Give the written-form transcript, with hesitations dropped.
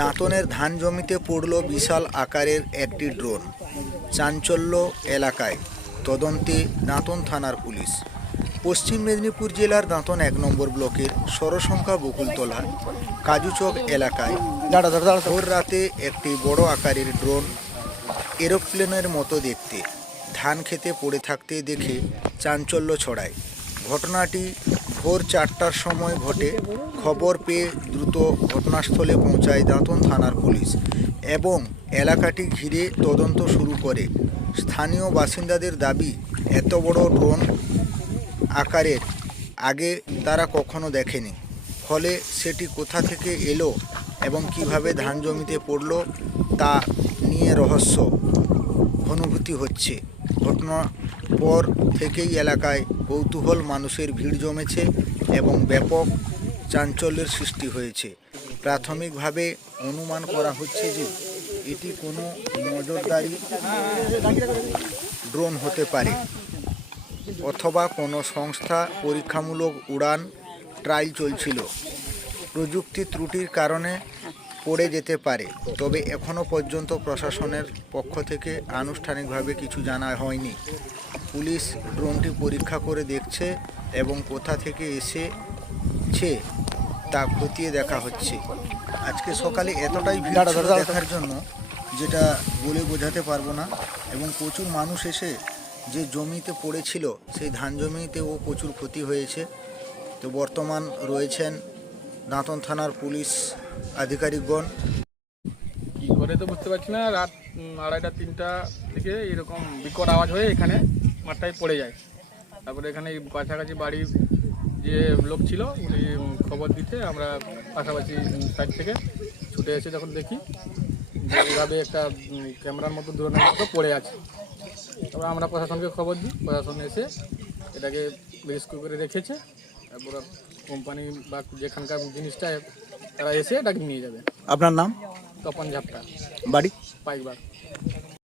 দাঁতনের ধান জমিতে পড়ল বিশাল আকারের একটি ড্রোন। চাঞ্চল্য এলাকায়। তদন্তে দাঁতন থানার পুলিশ। পশ্চিম মেদিনীপুর জেলার দাঁতন 1 নম্বর ব্লকের সরসংখ্যা বকুলতলা কাজুচক এলাকায় ভোর রাতে একটি বড় আকারের ড্রোন এরোপ্লেনের মতো দেখতে ধান খেতে পড়ে থাকতে দেখে চাঞ্চল্য ছড়ায়। ঘটনাটি ভোর 4টার সময় ঘটে। খবর পেয়ে দ্রুত ঘটনাস্থলে পৌঁছায় দাঁতন থানার পুলিশ এবং এলাকাটি ঘিরে তদন্ত শুরু করে। স্থানীয় বাসিন্দাদের দাবি, এত বড় ড্রোন আকারের আগে তারা কখনো দেখেনি, ফলে সেটি কোথা থেকে এলো এবং কিভাবে ধান জমিতে পড়ল তা নিয়ে রহস্য অনুভূতি হচ্ছে। ঘটনার পর থেকেই এলাকায় কৌতূহল, মানুষের ভিড় জমেছে এবং ব্যাপক চাঞ্চল্যের সৃষ্টি হয়েছে। প্রাথমিকভাবে অনুমান করা হচ্ছে যে এটি কোনো নজরদারি ড্রোন হতে পারে অথবা কোনো সংস্থা পরীক্ষামূলক উড়ান ট্রায়াল চলছিল। প্রযুক্তি ত্রুটির কারণে পড়ে যেতে পারে, তবে এখনও পর্যন্ত প্রশাসনের পক্ষ থেকে আনুষ্ঠানিকভাবে কিছু জানা হয়নি। পুলিশ ড্রোনটি পরীক্ষা করে দেখছে এবং কোথা থেকে এসেছে তা খতিয়ে দেখা হচ্ছে। আজকে সকালে এতটাই ভিড় ছিল দেখার জন্য, যেটা বলে বোঝাতে পারবো না, এবং প্রচুর মানুষ এসে যে জমিতে পড়েছিল সেই ধান জমিতেও প্রচুর ক্ষতি হয়েছে। তো বর্তমান রয়েছেন দাঁতন থানার পুলিশ আধিকারিকগণ। কী করে তো বুঝতে পারছি না, রাত 2:30-3টা থেকে এরকম বিকট আওয়াজ হয়ে এখানে মাঠটায় পড়ে যায়। তারপরে এখানে কাছাকাছি বাড়ির যে লোক ছিল উনি খবর দিতে আমরা পাশাপাশি সাইড থেকে ছুটে এসে যখন দেখি যে এইভাবে একটা ক্যামেরার মতো ধরনের মতো পড়ে আছে। তারপরে আমরা প্রশাসনকে খবর দিই, প্রশাসন এসে এটাকে রেস্কিউ করে রেখেছে। তারপর কোম্পানি বা যেখানকার জিনিসটা তারা এসে এটাকে নিয়ে যাবে। আপনার নাম? তপন ঝাপটা, বাড়ি? পাইকবার।